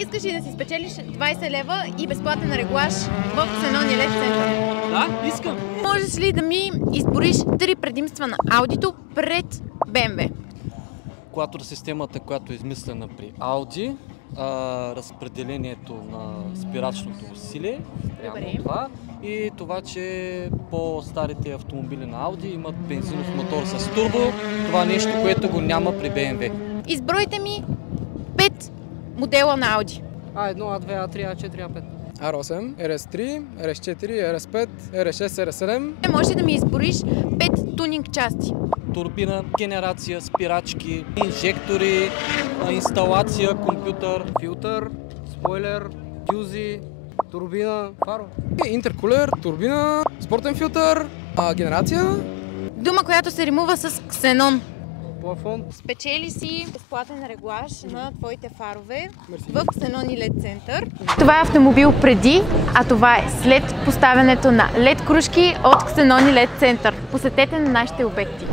Искаш ли да си спечелиш 20 лева и безплатен реглаж в Xenon LED Center? Да, искам. Можеш ли да ми избориш 3 предимства на Audi пред BMW? Колато системата, която е измислена при Audi, разпределението на спирачното усилие, това, и това, че по-старите автомобили на Audi имат бензинов мотор с турбо, това нещо, което го няма при BMW. Избройте ми 5 модела на Audi. A1, A2, A3, A4, A5. R8, RS3, RS4, RS5, RS6, RS7. Можеш ли да ми избориш 5 тунинг части? Турбина, генерация, спирачки, инжектори, инсталация, компютър, филтър, спойлер, фюзи, турбина, фаро. Интеркулер, турбина, спортен филтър, генерация. Дума, която се римува с Xenon. Плафон. Спечели си безплатен реглаж на твоите фарове Мерси. в Xenon LED Center. Това е автомобил преди, а това е след поставянето на LED кружки от Xenon LED Center. Посетете на нашите обекти.